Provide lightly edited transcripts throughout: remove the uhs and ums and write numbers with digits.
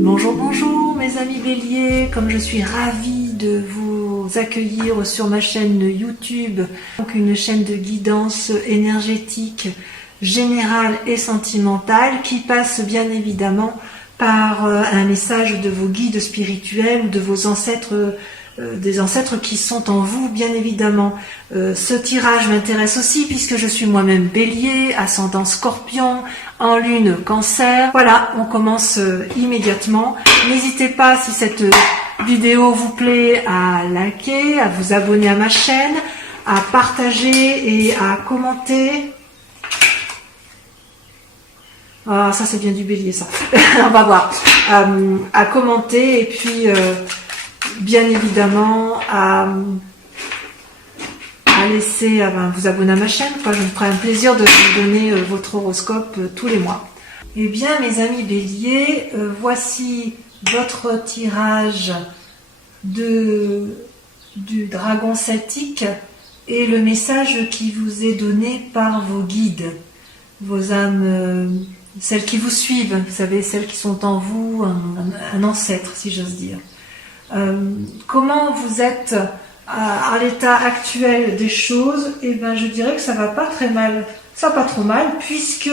Bonjour, bonjour mes amis béliers, comme je suis ravie de vous accueillir sur ma chaîne YouTube, donc une chaîne de guidance énergétique, générale et sentimentale qui passe bien évidemment par un message de vos guides spirituels ou de vos ancêtres, des ancêtres qui sont en vous bien évidemment. Ce tirage m'intéresse aussi puisque je suis moi-même bélier, ascendant scorpion, en lune cancer. Voilà, on commence immédiatement. N'hésitez pas, si cette vidéo vous plaît, à liker, à vous abonner à ma chaîne, à partager et à commenter. Ah, ça c'est bien du bélier ça. On va voir. À commenter et puis bien évidemment à laisser, vous abonner à ma chaîne. Je me ferai un plaisir de vous donner votre horoscope tous les mois. Eh bien mes amis béliers, voici votre tirage du dragon celtique et le message qui vous est donné par vos guides, vos âmes, celles qui vous suivent, vous savez, celles qui sont en vous, un ancêtre si j'ose dire. Comment vous êtes à l'état actuel des choses? Eh bien, je dirais que ça va pas très mal, ça va pas trop mal, puisque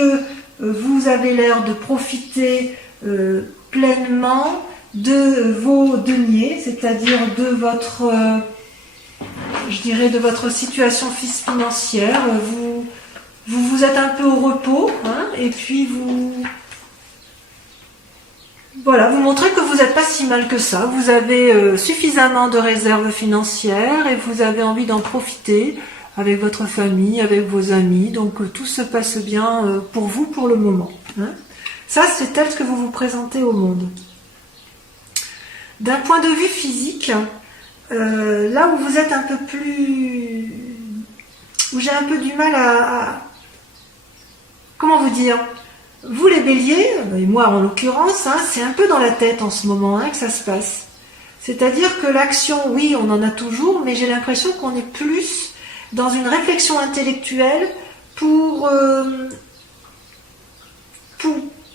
vous avez l'air de profiter pleinement de vos deniers, c'est-à-dire de votre, je dirais, de votre situation financière. Vous êtes un peu au repos, hein, et puis voilà, vous montrez que vous n'êtes pas si mal que ça. Vous avez suffisamment de réserves financières et vous avez envie d'en profiter avec votre famille, avec vos amis. Donc tout se passe bien pour vous pour le moment. Hein. Ça, c'est tel que vous vous présentez au monde. D'un point de vue physique, là où vous êtes un peu plus... où j'ai un peu du mal à... Comment vous dire ? Vous les béliers, et moi en l'occurrence, hein, c'est un peu dans la tête en ce moment que ça se passe. C'est-à-dire que l'action, oui, on en a toujours, mais j'ai l'impression qu'on est plus dans une réflexion intellectuelle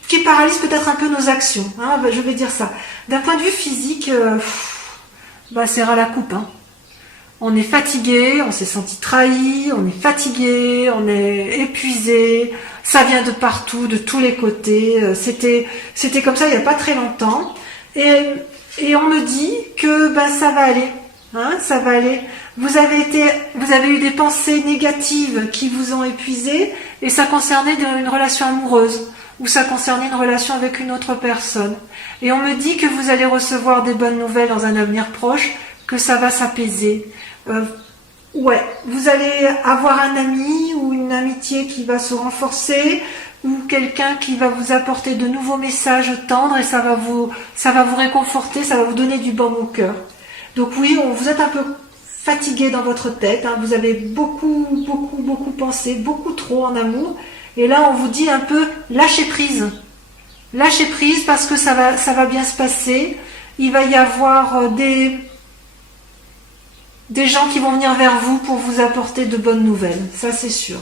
qui paralyse peut-être un peu nos actions. Hein, je vais dire ça. D'un point de vue physique, c'est ras la coupe. Hein. On est fatigué, on s'est senti trahi, on est fatigué, on est épuisé, ça vient de partout, de tous les côtés. C'était comme ça il n'y a pas très longtemps. Et on me dit que ça va aller. Hein, ça va aller. Vous avez eu des pensées négatives qui vous ont épuisé et ça concernait une relation amoureuse ou ça concernait une relation avec une autre personne. Et on me dit que vous allez recevoir des bonnes nouvelles dans un avenir proche, que ça va s'apaiser. Ouais, vous allez avoir un ami ou une amitié qui va se renforcer ou quelqu'un qui va vous apporter de nouveaux messages tendres et ça va vous réconforter, ça va vous donner du baume au cœur. Donc oui, vous êtes un peu fatigué dans votre tête, hein, vous avez beaucoup pensé, beaucoup trop en amour et là on vous dit un peu lâchez prise. Lâchez prise parce que ça va bien se passer, il va y avoir des gens qui vont venir vers vous pour vous apporter de bonnes nouvelles, ça c'est sûr.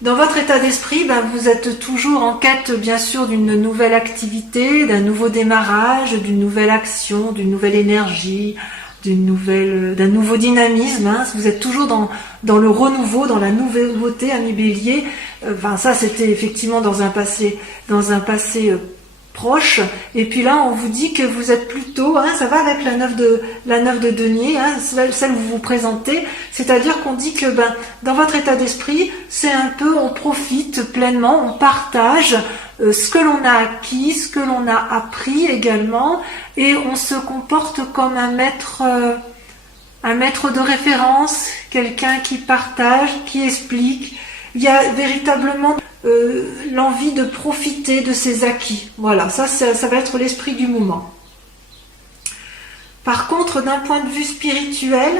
Dans votre état d'esprit, vous êtes toujours en quête bien sûr d'une nouvelle activité, d'un nouveau démarrage, d'une nouvelle action, d'une nouvelle énergie, d'un nouveau dynamisme. Hein. Vous êtes toujours dans le renouveau, dans la nouveauté, ami bélier. Ça c'était effectivement dans un passé proche, et puis là on vous dit que vous êtes plutôt, hein, ça va avec la neuf de denier, hein, celle où vous vous présentez, c'est-à-dire qu'on dit que dans votre état d'esprit, c'est un peu, on profite pleinement, on partage ce que l'on a acquis, ce que l'on a appris également, et on se comporte comme un maître de référence, quelqu'un qui partage, qui explique. Il y a véritablement l'envie de profiter de ses acquis. Voilà, ça va être l'esprit du moment. Par contre, d'un point de vue spirituel,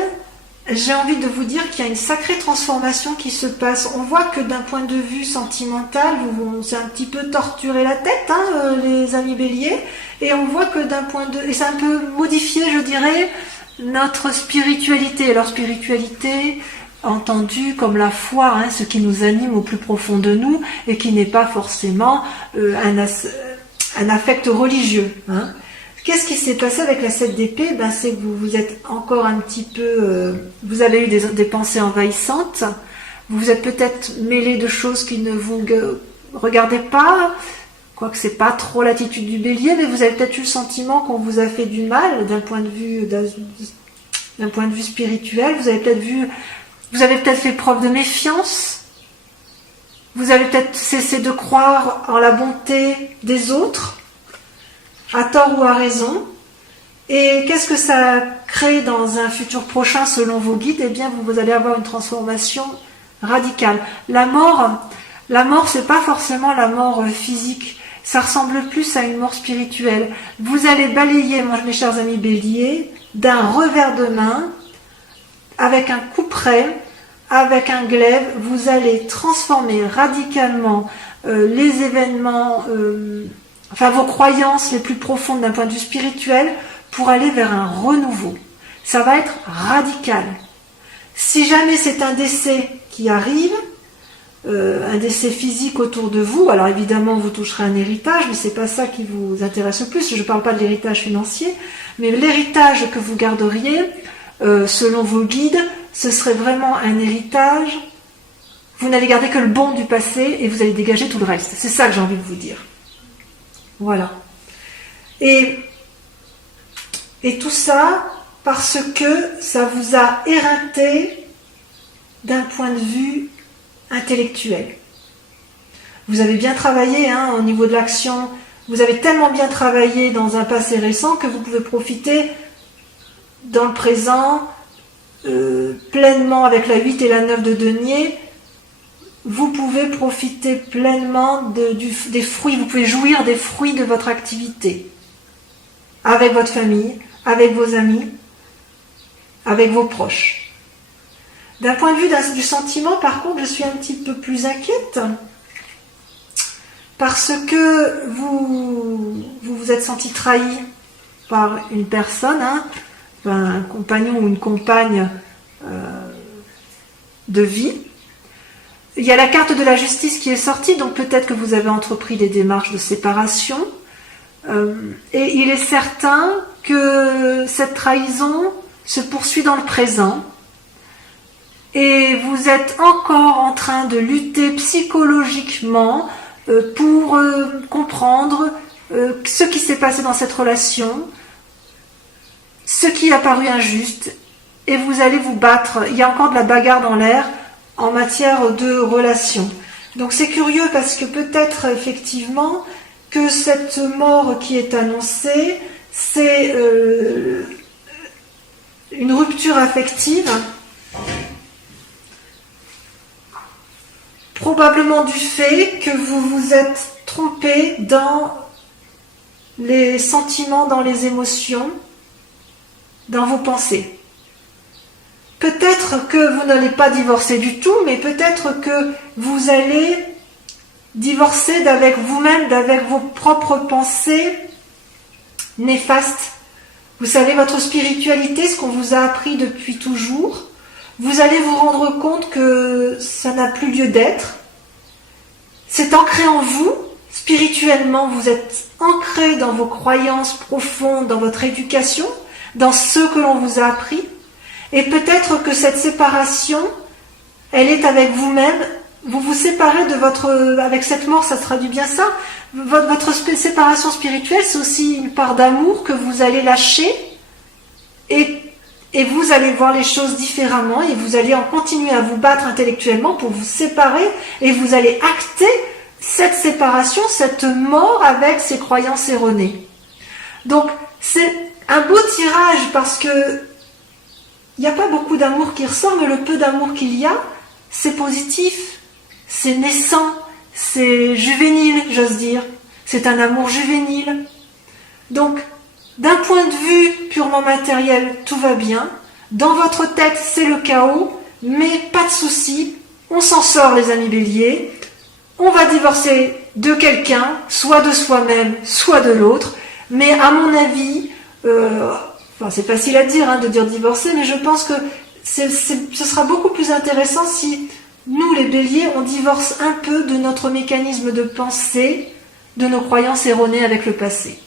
j'ai envie de vous dire qu'il y a une sacrée transformation qui se passe. On voit que d'un point de vue sentimental, on s'est un petit peu torturé la tête, hein, les amis béliers, et on voit que et c'est un peu modifié, je dirais, notre spiritualité. Alors spiritualité, entendu comme la foi, hein, ce qui nous anime au plus profond de nous et qui n'est pas forcément un affect religieux. Hein. Qu'est-ce qui s'est passé avec la 7 d'épée? C'est que vous êtes encore un petit peu... vous avez eu des pensées envahissantes. Vous vous êtes peut-être mêlé de choses qui ne vous regardaient pas. Quoique c'est pas trop l'attitude du bélier, mais vous avez peut-être eu le sentiment qu'on vous a fait du mal d'un point de vue spirituel. Vous avez peut-être fait preuve de méfiance. Vous avez peut-être cessé de croire en la bonté des autres, à tort ou à raison. Et qu'est-ce que ça crée dans un futur prochain selon vos guides? Eh bien, vous allez avoir une transformation radicale. La mort, c'est pas forcément la mort physique. Ça ressemble plus à une mort spirituelle. Vous allez balayer, mes chers amis béliers, d'un revers de main, avec un couperet, avec un glaive, vous allez transformer radicalement les événements, vos croyances les plus profondes d'un point de vue spirituel pour aller vers un renouveau. Ça va être radical. Si jamais c'est un décès qui arrive, un décès physique autour de vous, alors évidemment vous toucherez un héritage, mais c'est pas ça qui vous intéresse le plus. Je ne parle pas de l'héritage financier, mais l'héritage que vous garderiez, selon vos guides, ce serait vraiment un héritage. Vous n'allez garder que le bon du passé et vous allez dégager tout le reste. C'est ça que j'ai envie de vous dire. Voilà. Et tout ça parce que ça vous a éreinté d'un point de vue intellectuel. Vous avez bien travaillé au niveau de l'action. Vous avez tellement bien travaillé dans un passé récent que vous pouvez profiter dans le présent pleinement avec la 8 et la 9 de denier. Vous pouvez profiter pleinement des fruits, vous pouvez jouir des fruits de votre activité avec votre famille, avec vos amis, avec vos proches. D'un point de vue du sentiment, par contre, je suis un petit peu plus inquiète parce que vous vous êtes senti trahi par une personne, un compagnon ou une compagne de vie. Il y a la carte de la justice qui est sortie, donc peut-être que vous avez entrepris des démarches de séparation. Et il est certain que cette trahison se poursuit dans le présent. Et vous êtes encore en train de lutter psychologiquement pour comprendre ce qui s'est passé dans cette relation, ce qui a paru injuste, et vous allez vous battre. Il y a encore de la bagarre dans l'air en matière de relation. Donc c'est curieux parce que peut-être effectivement que cette mort qui est annoncée, c'est une rupture affective, probablement du fait que vous vous êtes trompé dans les sentiments, dans les émotions, dans vos pensées. Peut-être que vous n'allez pas divorcer du tout, mais peut-être que vous allez divorcer d'avec vous-même, d'avec vos propres pensées néfastes. Vous savez, votre spiritualité, ce qu'on vous a appris depuis toujours, vous allez vous rendre compte que ça n'a plus lieu d'être. C'est ancré en vous, spirituellement, vous êtes ancré dans vos croyances profondes, dans votre éducation, dans ce que l'on vous a appris. Et peut-être que cette séparation, elle est avec vous-même. Vous vous séparez de votre... Avec cette mort, ça traduit bien ça. Votre séparation spirituelle, c'est aussi une part d'amour que vous allez lâcher. Et vous allez voir les choses différemment et vous allez en continuer à vous battre intellectuellement pour vous séparer et vous allez acter cette séparation, cette mort avec ces croyances erronées. Donc, c'est un beau tirage parce que il n'y a pas beaucoup d'amour qui ressort, mais le peu d'amour qu'il y a, c'est positif, c'est naissant, c'est juvénile, j'ose dire. C'est un amour juvénile. Donc, d'un point de vue purement matériel, tout va bien. Dans votre tête, c'est le chaos, mais pas de souci. On s'en sort, les amis béliers. On va divorcer de quelqu'un, soit de soi-même, soit de l'autre. Mais à mon avis, c'est facile à dire, de dire divorcer, mais je pense que ce sera beaucoup plus intéressant si nous, les béliers, on divorce un peu de notre mécanisme de pensée de nos croyances erronées avec le passé.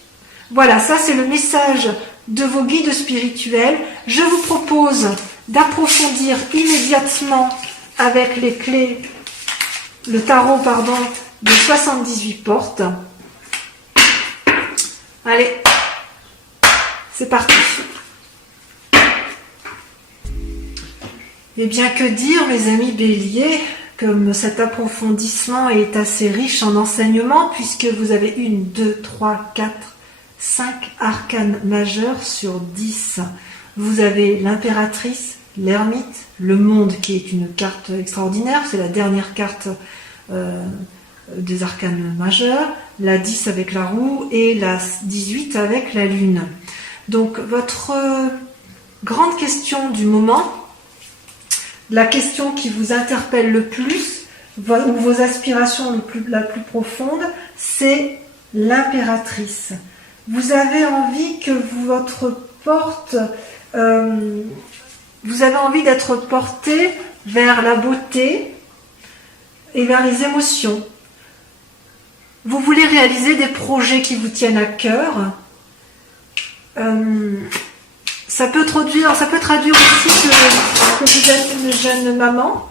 Voilà, ça c'est le message de vos guides spirituels. Je vous propose d'approfondir immédiatement avec les clés, le tarot, pardon, de 78 portes. Allez, c'est parti. Eh bien, que dire, mes amis béliers, comme cet approfondissement est assez riche en enseignements, puisque vous avez 1, 2, 3, 4, 5 arcanes majeurs sur 10. Vous avez l'impératrice, l'ermite, le monde qui est une carte extraordinaire, c'est la dernière carte des arcanes majeures, la 10 avec la roue et la 18 avec la lune. Donc votre grande question du moment, la question qui vous interpelle le plus, ou vos aspirations la plus profonde, c'est l'impératrice. Vous avez envie que votre porte, vous avez envie d'être porté vers la beauté et vers les émotions. Vous voulez réaliser des projets qui vous tiennent à cœur. Ça peut traduire aussi que vous êtes une jeune maman.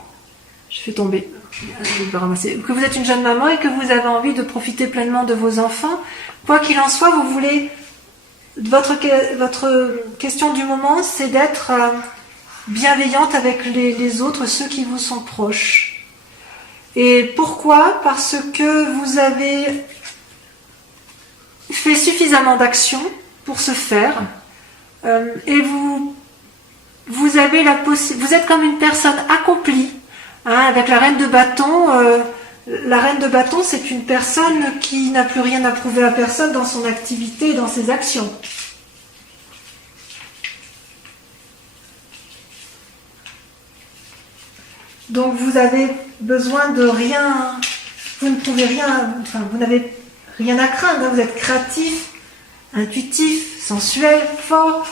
Je fais tomber. Je vais ramasser. Que vous êtes une jeune maman et que vous avez envie de profiter pleinement de vos enfants. Quoi qu'il en soit, vous voulez. Votre question du moment, c'est d'être bienveillante avec les autres, ceux qui vous sont proches. Et pourquoi ? Parce que vous avez fait suffisamment d'actions pour ce faire. Et vous avez vous êtes comme une personne accomplie, hein, avec la reine de bâton. La reine de bâton, c'est une personne qui n'a plus rien à prouver à personne dans son activité et dans ses actions. Donc vous avez besoin de rien, vous ne pouvez rien, enfin vous n'avez rien à craindre, hein, vous êtes créatif, intuitif, sensuel, fort.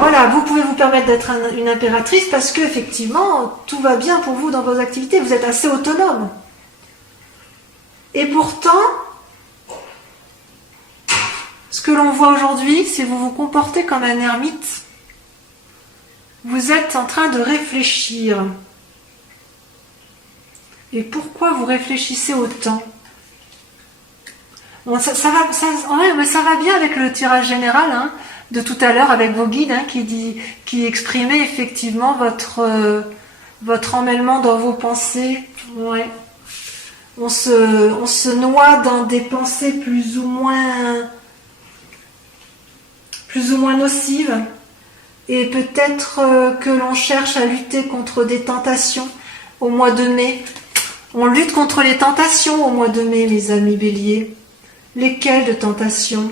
Voilà, vous pouvez vous permettre d'être une impératrice parce que effectivement tout va bien pour vous dans vos activités, vous êtes assez autonome. Et pourtant, ce que l'on voit aujourd'hui, c'est que vous vous comportez comme un ermite. Vous êtes en train de réfléchir. Et pourquoi vous réfléchissez autant ? Bon, ça va bien avec le tirage général, hein, de tout à l'heure avec vos guides, hein, qui exprimaient effectivement votre emmêlement dans vos pensées. Ouais. On se noie dans des pensées plus ou moins nocives, et peut-être que l'on cherche à lutter contre des tentations au mois de mai. On lutte contre les tentations au mois de mai, mes amis béliers. Lesquelles de tentations ?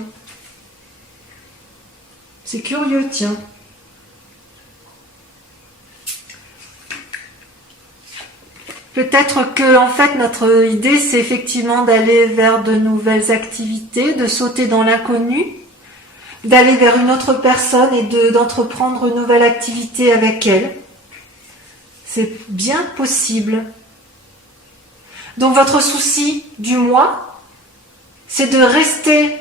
C'est curieux, tiens. Peut-être que, en fait, notre idée, c'est effectivement d'aller vers de nouvelles activités, de sauter dans l'inconnu, d'aller vers une autre personne et d'entreprendre une nouvelle activité avec elle. C'est bien possible. Donc votre souci du mois, c'est de rester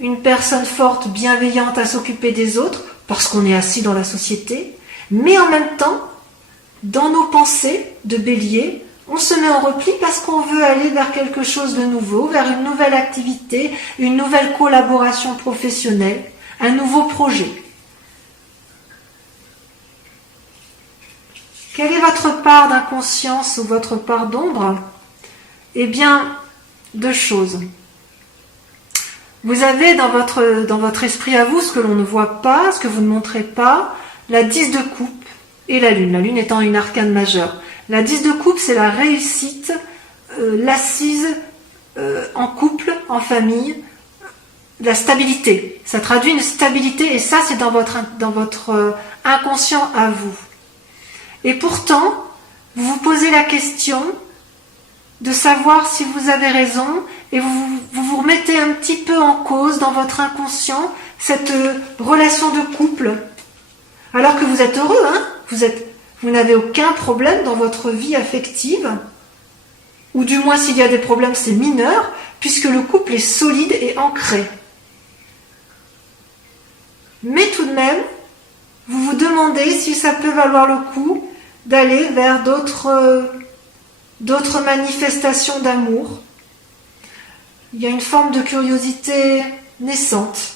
une personne forte, bienveillante à s'occuper des autres, parce qu'on est assis dans la société, mais en même temps, dans nos pensées de bélier, on se met en repli parce qu'on veut aller vers quelque chose de nouveau, vers une nouvelle activité, une nouvelle collaboration professionnelle, un nouveau projet. Quelle est votre part d'inconscience ou votre part d'ombre ? Eh bien, deux choses. Vous avez dans votre esprit à vous ce que l'on ne voit pas, ce que vous ne montrez pas, la 10 de coupe et la lune étant une arcane majeure. La 10 de coupe, c'est la réussite, l'assise en couple, en famille, la stabilité. Ça traduit une stabilité et ça, c'est dans votre inconscient à vous. Et pourtant, vous vous posez la question de savoir si vous avez raison et vous remettez un petit peu en cause dans votre inconscient cette relation de couple. Alors que vous êtes heureux, hein, vous n'avez aucun problème dans votre vie affective, ou du moins s'il y a des problèmes, c'est mineur, puisque le couple est solide et ancré. Mais tout de même, vous vous demandez si ça peut valoir le coup d'aller vers d'autres manifestations d'amour. Il y a une forme de curiosité naissante.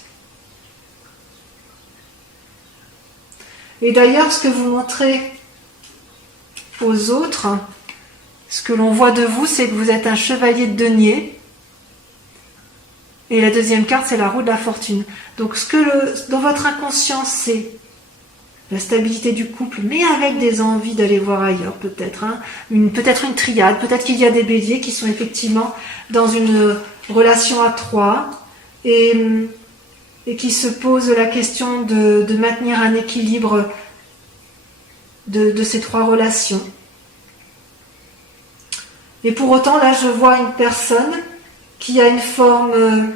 Et d'ailleurs, ce que vous montrez aux autres, ce que l'on voit de vous, c'est que vous êtes un chevalier de denier. Et la deuxième carte, c'est la roue de la fortune. Donc, dans votre inconscient, c'est la stabilité du couple, mais avec des envies d'aller voir ailleurs, peut-être. Peut-être une triade, peut-être qu'il y a des béliers qui sont effectivement dans une relation à trois et qui se posent la question de maintenir un équilibre de ces trois relations. Et pour autant, là, je vois une personne qui a une forme...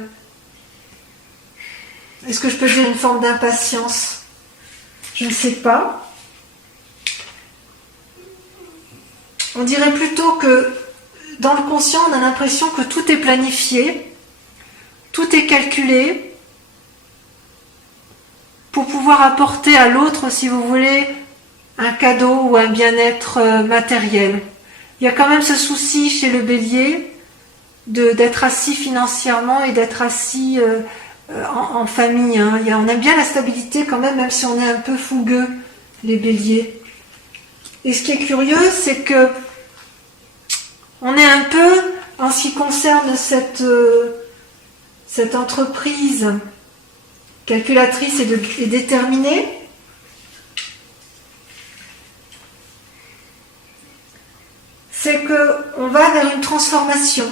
est-ce que je peux dire une forme d'impatience ? Je ne sais pas. On dirait plutôt que dans le conscient, on a l'impression que tout est planifié, tout est calculé pour pouvoir apporter à l'autre, si vous voulez, un cadeau ou un bien-être matériel. Il y a quand même ce souci chez le bélier d'être assis financièrement et d'être assis en famille. On aime bien la stabilité quand même si on est un peu fougueux, les béliers. Et ce qui est curieux, c'est que on est un peu, en ce qui concerne cette entreprise calculatrice et déterminée, c'est qu'on va vers une transformation.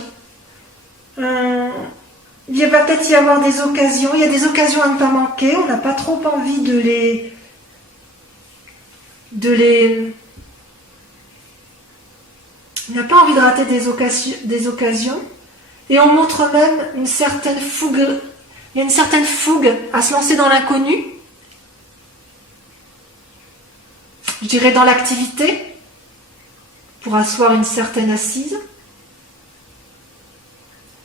Il va peut-être y avoir des occasions, il y a des occasions à ne pas manquer, on n'a pas trop envie on n'a pas envie de rater des occasions, et on montre même une certaine fougue, il y a une certaine fougue à se lancer dans l'inconnu, je dirais dans l'activité, pour asseoir une certaine assise.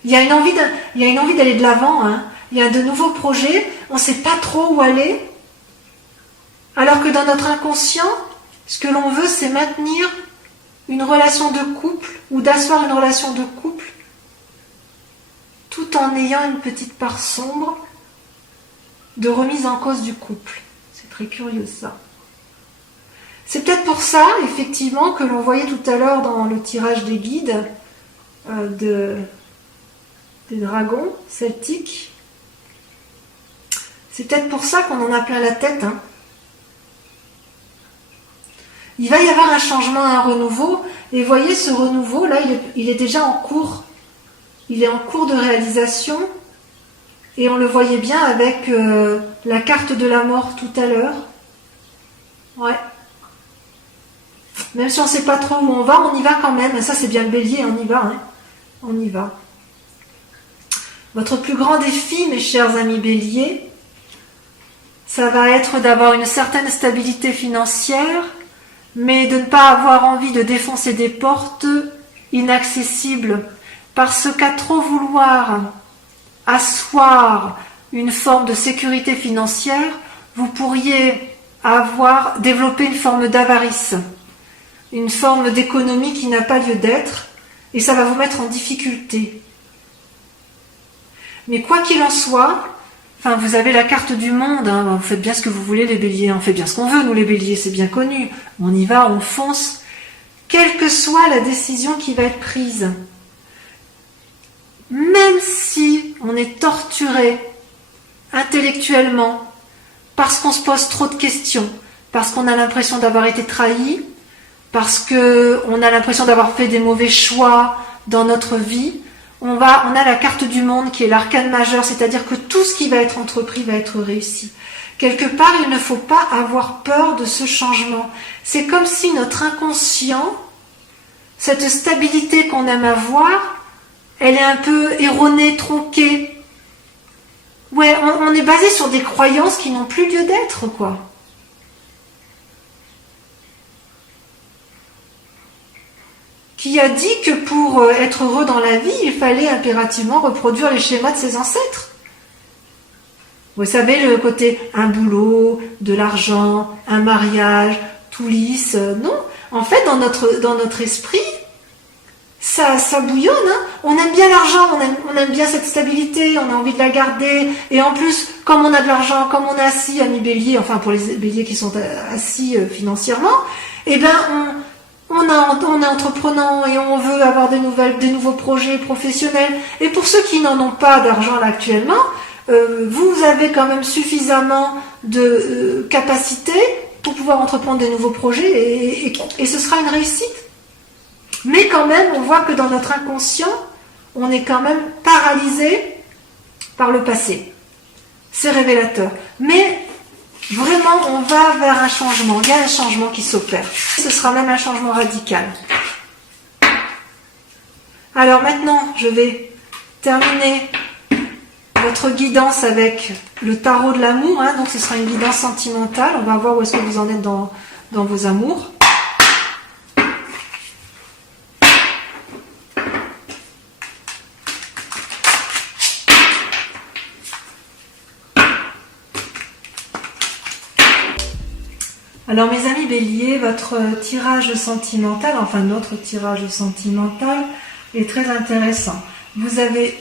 Il y a une envie d'aller de l'avant, Il y a de nouveaux projets, on ne sait pas trop où aller. Alors que dans notre inconscient, ce que l'on veut, c'est maintenir une relation de couple ou d'asseoir une relation de couple tout en ayant une petite part sombre de remise en cause du couple. C'est très curieux ça. C'est peut-être pour ça, effectivement, que l'on voyait tout à l'heure dans le tirage des guides des dragons celtiques. C'est peut-être pour ça qu'on en a plein la tête. Il va y avoir un changement, un renouveau. Et vous voyez, ce renouveau, là, il est déjà en cours. Il est en cours de réalisation. Et on le voyait bien avec la carte de la mort tout à l'heure. Ouais. Même si on ne sait pas trop où on y va quand même. Ça, c'est bien le bélier, on y va. On y va. Votre plus grand défi, mes chers amis béliers, ça va être d'avoir une certaine stabilité financière, mais de ne pas avoir envie de défoncer des portes inaccessibles, parce qu'à trop vouloir asseoir une forme de sécurité financière, vous pourriez développer une forme d'avarice, une forme d'économie qui n'a pas lieu d'être, et ça va vous mettre en difficulté. Mais quoi qu'il en soit, vous avez la carte du monde, vous faites bien ce que vous voulez les béliers, on fait bien ce qu'on veut nous les béliers, c'est bien connu, on y va, on fonce, quelle que soit la décision qui va être prise. Même si on est torturé intellectuellement, parce qu'on se pose trop de questions, parce qu'on a l'impression d'avoir été trahi, parce qu'on a l'impression d'avoir fait des mauvais choix dans notre vie, on a la carte du monde qui est l'arcane majeur, c'est-à-dire que tout ce qui va être entrepris va être réussi. Quelque part, il ne faut pas avoir peur de ce changement. C'est comme si notre inconscient, cette stabilité qu'on aime avoir, elle est un peu erronée, tronquée. Ouais, on est basé sur des croyances qui n'ont plus lieu d'être, quoi. qui a dit que pour être heureux dans la vie, il fallait impérativement reproduire les schémas de ses ancêtres. Vous savez, le côté un boulot, de l'argent, un mariage, tout lisse, non. En fait, dans notre esprit, ça bouillonne. Hein. On aime bien l'argent, on aime bien cette stabilité, on a envie de la garder. Et en plus, comme on a de l'argent, comme on est assis à mi-bélier, enfin pour les béliers qui sont assis financièrement, eh ben on est entreprenant et on veut avoir des nouveaux projets professionnels. Et pour ceux qui n'en ont pas d'argent là actuellement, vous avez quand même suffisamment de capacité pour pouvoir entreprendre des nouveaux projets et ce sera une réussite. Mais quand même, on voit que dans notre inconscient, on est quand même paralysé par le passé. C'est révélateur. Mais vraiment, on va vers un changement. Il y a un changement qui s'opère. Ce sera même un changement radical. Alors maintenant, je vais terminer votre guidance avec le tarot de l'amour. Hein. Donc ce sera une guidance sentimentale. On va voir où est-ce que vous en êtes dans vos amours. Alors mes amis béliers, votre tirage sentimental, enfin notre tirage sentimental est très intéressant. Vous avez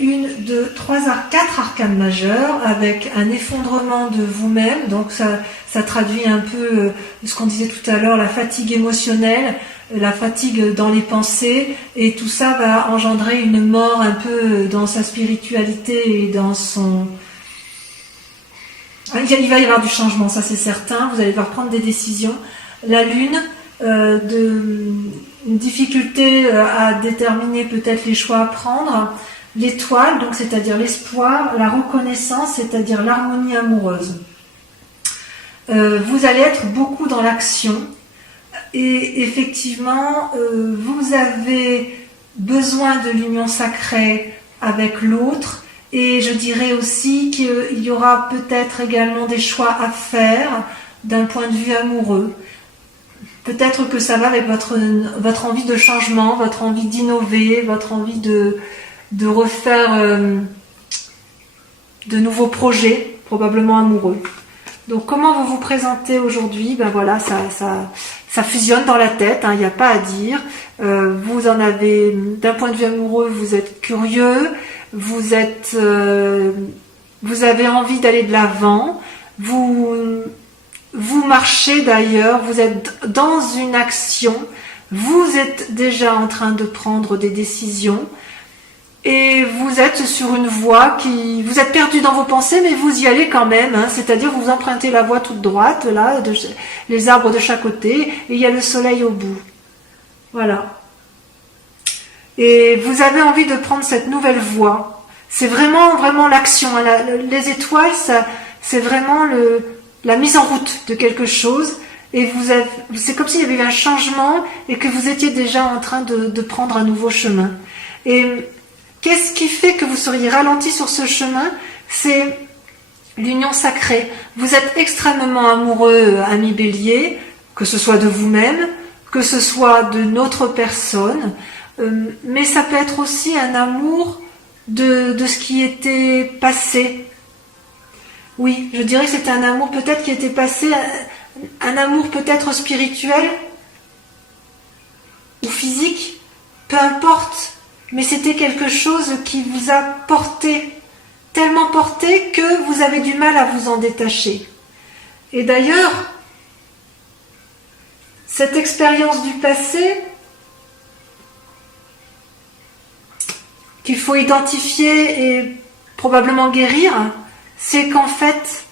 4 arcanes majeures avec un effondrement de vous-même, donc ça traduit un peu ce qu'on disait tout à l'heure, la fatigue émotionnelle, la fatigue dans les pensées, et tout ça va engendrer une mort un peu dans sa spiritualité et dans son... Il va y avoir du changement, ça c'est certain, vous allez devoir prendre des décisions. La lune, une difficulté à déterminer peut-être les choix à prendre. L'étoile, donc c'est-à-dire l'espoir. La reconnaissance, c'est-à-dire l'harmonie amoureuse. Vous allez être beaucoup dans l'action. Et effectivement, vous avez besoin de l'union sacrée avec l'autre. Et je dirais aussi qu'il y aura peut-être également des choix à faire d'un point de vue amoureux. Peut-être que ça va avec votre envie de changement, votre envie d'innover, votre envie de refaire de nouveaux projets, probablement amoureux. Donc comment vous vous présentez aujourd'hui? Ben voilà, ça fusionne dans la tête, hein, il n'y a pas à dire. Vous en avez, d'un point de vue amoureux, vous êtes curieux, vous avez envie d'aller de l'avant, vous marchez d'ailleurs, vous êtes dans une action, vous êtes déjà en train de prendre des décisions et vous êtes sur une voie vous êtes perdu dans vos pensées mais vous y allez quand même, hein, c'est-à-dire vous empruntez la voie toute droite, là, les arbres de chaque côté et il y a le soleil au bout. Voilà. Et vous avez envie de prendre cette nouvelle voie. C'est vraiment l'action. Hein. Les étoiles, c'est vraiment la mise en route de quelque chose. Et c'est comme s'il y avait eu un changement et que vous étiez déjà en train de prendre un nouveau chemin. Et qu'est-ce qui fait que vous seriez ralenti sur ce chemin? C'est l'union sacrée. Vous êtes extrêmement amoureux, ami bélier, que ce soit de vous-même, que ce soit de notre personne. Mais ça peut être aussi un amour de ce qui était passé. Oui, je dirais que c'était un amour peut-être qui était passé, un amour peut-être spirituel ou physique, peu importe, mais c'était quelque chose qui vous a porté, tellement porté que vous avez du mal à vous en détacher. Et d'ailleurs, cette expérience du passé, qu'il faut identifier et probablement guérir, c'est qu'en fait,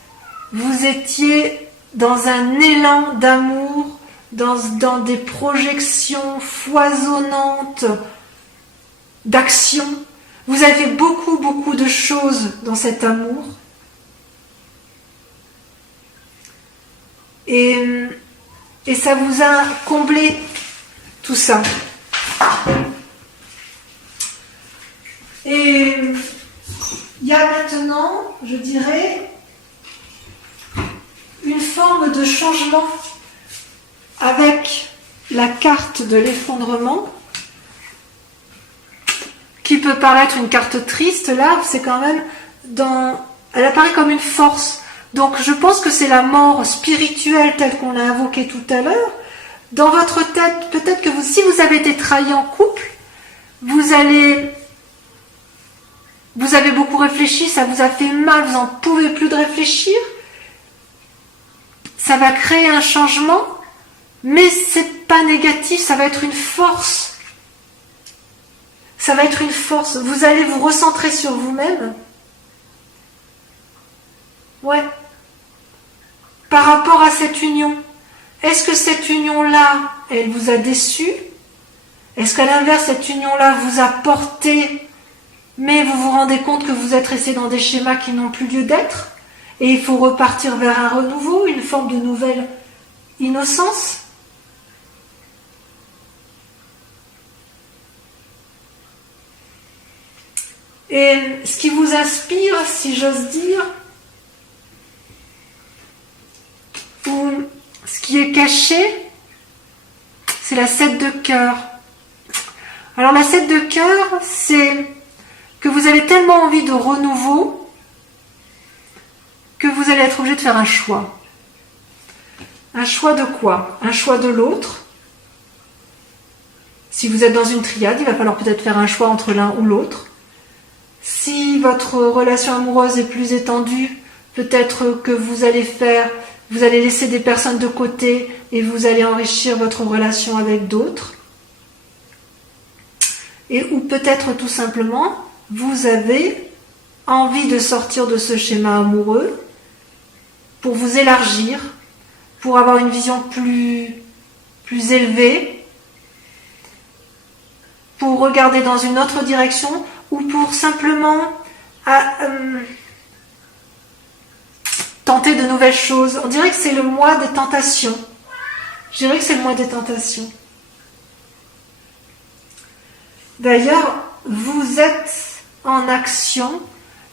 vous étiez dans un élan d'amour, dans des projections foisonnantes d'action. Vous avez beaucoup de choses dans cet amour. Et ça vous a comblé tout ça. Et il y a maintenant, je dirais, une forme de changement avec la carte de l'effondrement. qui peut paraître une carte triste, là, c'est quand même elle apparaît comme une force. Donc je pense que c'est la mort spirituelle telle qu'on l'a invoquée tout à l'heure. Dans votre tête, peut-être que si vous avez été trahi en couple, vous avez beaucoup réfléchi, ça vous a fait mal, vous n'en pouvez plus de réfléchir. Ça va créer un changement, mais c'est pas négatif, ça va être une force. Ça va être une force. Vous allez vous recentrer sur vous-même. Ouais. Par rapport à cette union, est-ce que cette union-là, elle vous a déçu? Est-ce qu'à l'inverse, cette union-là vous a porté, mais vous vous rendez compte que vous êtes resté dans des schémas qui n'ont plus lieu d'être? Et il faut repartir vers un renouveau, une forme de nouvelle innocence? Et ce qui vous inspire, si j'ose dire, ou ce qui est caché, c'est la 7 de cœur. Alors la 7 de cœur, c'est que vous avez tellement envie de renouveau que vous allez être obligé de faire un choix. Un choix de quoi? Un choix de l'autre. Si vous êtes dans une triade, il va falloir peut-être faire un choix entre l'un ou l'autre. Si votre relation amoureuse est plus étendue, peut-être que vous allez laisser des personnes de côté et vous allez enrichir votre relation avec d'autres. Ou peut-être tout simplement, vous avez envie de sortir de ce schéma amoureux pour vous élargir, pour avoir une vision plus élevée, pour regarder dans une autre direction ou pour simplement tenter de nouvelles choses. On dirait que c'est le mois des tentations. Je dirais que c'est le mois des tentations. D'ailleurs, vous êtes en action.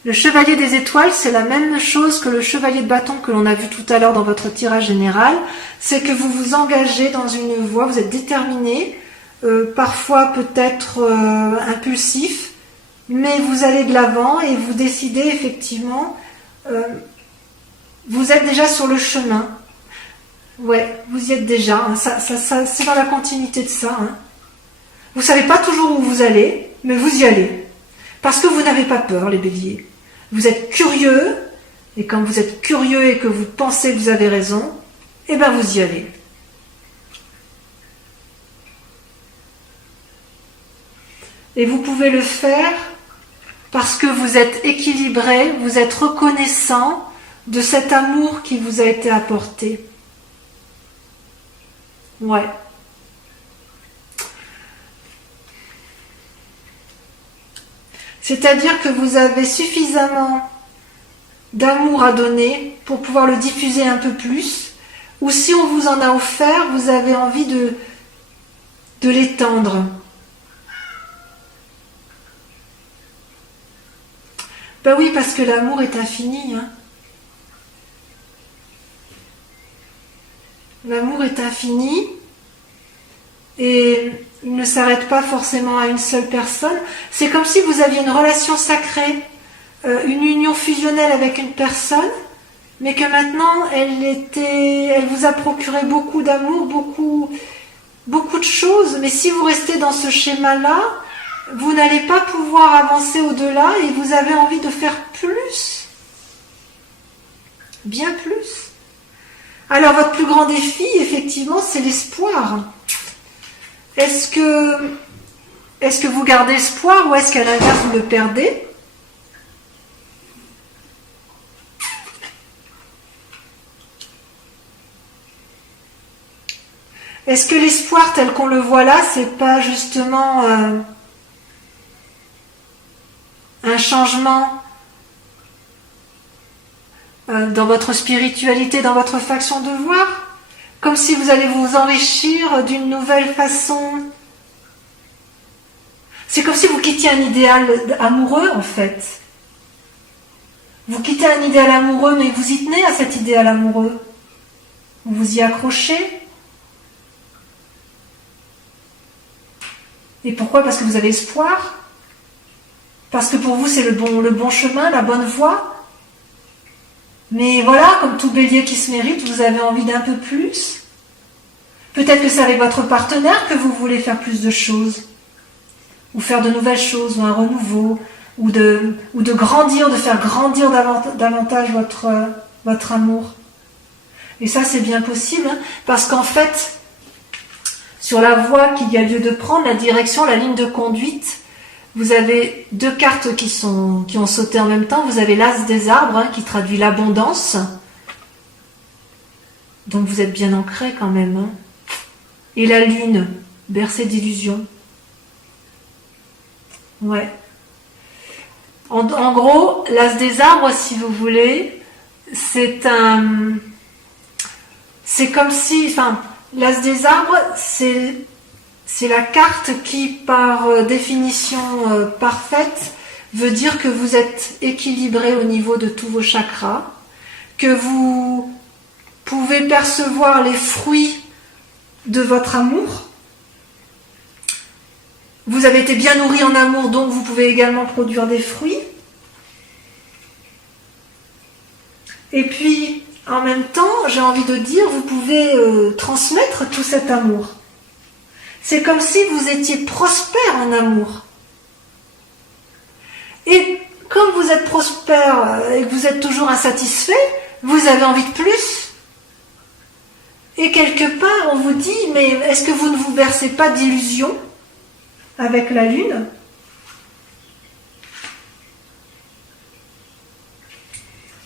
Le chevalier des étoiles, c'est la même chose que le chevalier de bâton que l'on a vu tout à l'heure dans votre tirage général. C'est que vous vous engagez dans une voie, vous êtes déterminé, parfois peut-être impulsif, mais vous allez de l'avant et vous décidez effectivement, vous êtes déjà sur le chemin. Ouais, vous y êtes déjà, hein. Ça, c'est dans la continuité de ça. Hein. Vous ne savez pas toujours où vous allez, mais vous y allez. Parce que vous n'avez pas peur, les béliers. Vous êtes curieux, et quand vous êtes curieux et que vous pensez que vous avez raison, eh bien vous y allez. Et vous pouvez le faire parce que vous êtes équilibré, vous êtes reconnaissant de cet amour qui vous a été apporté. Ouais. C'est-à-dire que vous avez suffisamment d'amour à donner pour pouvoir le diffuser un peu plus, ou si on vous en a offert, vous avez envie de l'étendre. Ben oui, parce que l'amour est infini. Hein. L'amour est infini et il ne s'arrête pas forcément à une seule personne. C'est comme si vous aviez une relation sacrée, une union fusionnelle avec une personne, mais que maintenant elle vous a procuré beaucoup d'amour, beaucoup de choses. Mais si vous restez dans ce schéma-là, vous n'allez pas pouvoir avancer au-delà et vous avez envie de faire plus. Bien plus. Alors votre plus grand défi, effectivement, c'est l'espoir. Est-ce que vous gardez espoir ou est-ce qu'à l'inverse vous le perdez? Est-ce que l'espoir tel qu'on le voit là, c'est pas justement un changement dans votre spiritualité, dans votre façon de voir? Comme si vous allez vous enrichir d'une nouvelle façon. C'est comme si vous quittiez un idéal amoureux, en fait. Vous quittez un idéal amoureux, mais vous y tenez à cet idéal amoureux. Vous vous y accrochez. Et pourquoi? Parce que vous avez espoir. parce que pour vous c'est le bon chemin, la bonne voie. Mais voilà, comme tout bélier qui se mérite, vous avez envie d'un peu plus. Peut-être que c'est avec votre partenaire que vous voulez faire plus de choses, ou faire de nouvelles choses, ou un renouveau, ou de grandir, de faire grandir davantage votre amour. Et ça, c'est bien possible, hein, parce qu'en fait, sur la voie qu'il y a lieu de prendre, la direction, la ligne de conduite, vous avez deux cartes qui ont sauté en même temps. Vous avez l'As des arbres, hein, qui traduit l'abondance. Donc vous êtes bien ancré quand même. Hein. Et la lune, bercée d'illusions. Ouais. En gros, l'As des arbres, si vous voulez, c'est comme si, enfin, l'As des arbres, c'est la carte qui, par définition parfaite, veut dire que vous êtes équilibré au niveau de tous vos chakras, que vous pouvez percevoir les fruits de votre amour. Vous avez été bien nourri en amour, donc vous pouvez également produire des fruits. Et puis, en même temps, j'ai envie de dire, vous pouvez transmettre tout cet amour. C'est comme si vous étiez prospère en amour. Et comme vous êtes prospère et que vous êtes toujours insatisfait, vous avez envie de plus. Et quelque part, on vous dit, mais est-ce que vous ne vous bercez pas d'illusions avec la lune ?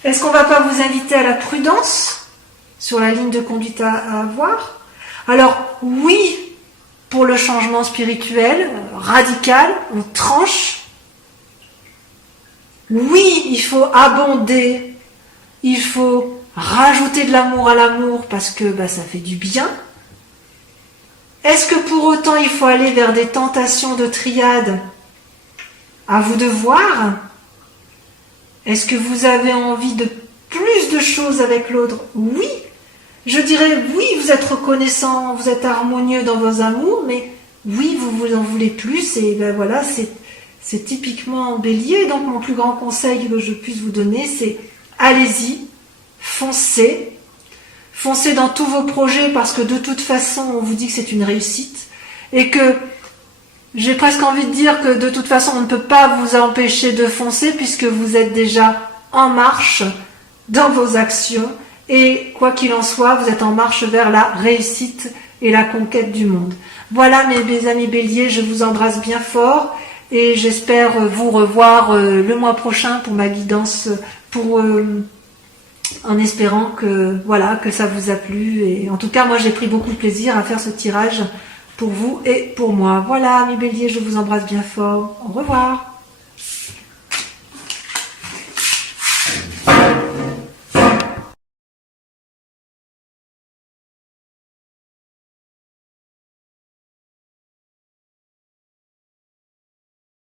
Est-ce qu'on ne va pas vous inviter à la prudence sur la ligne de conduite à avoir ? Alors, oui, pour le changement spirituel, radical, on tranche. Oui, il faut abonder, il faut rajouter de l'amour à l'amour parce que ça fait du bien. Est-ce que pour autant il faut aller vers des tentations de triade ? À vous de voir. Est-ce que vous avez envie de plus de choses avec l'autre ? Oui. Je dirais oui, vous êtes reconnaissant, vous êtes harmonieux dans vos amours, mais oui, vous en voulez plus, et voilà, c'est typiquement bélier. Donc mon plus grand conseil que je puisse vous donner, c'est allez-y, foncez. Foncez dans tous vos projets, parce que de toute façon, on vous dit que c'est une réussite, et que j'ai presque envie de dire que de toute façon, on ne peut pas vous empêcher de foncer, puisque vous êtes déjà en marche dans vos actions, et quoi qu'il en soit, vous êtes en marche vers la réussite et la conquête du monde. Voilà mes amis béliers, je vous embrasse bien fort et j'espère vous revoir le mois prochain pour ma guidance, en espérant que ça vous a plu. Et en tout cas, moi j'ai pris beaucoup de plaisir à faire ce tirage pour vous et pour moi. Voilà mes béliers, je vous embrasse bien fort. Au revoir.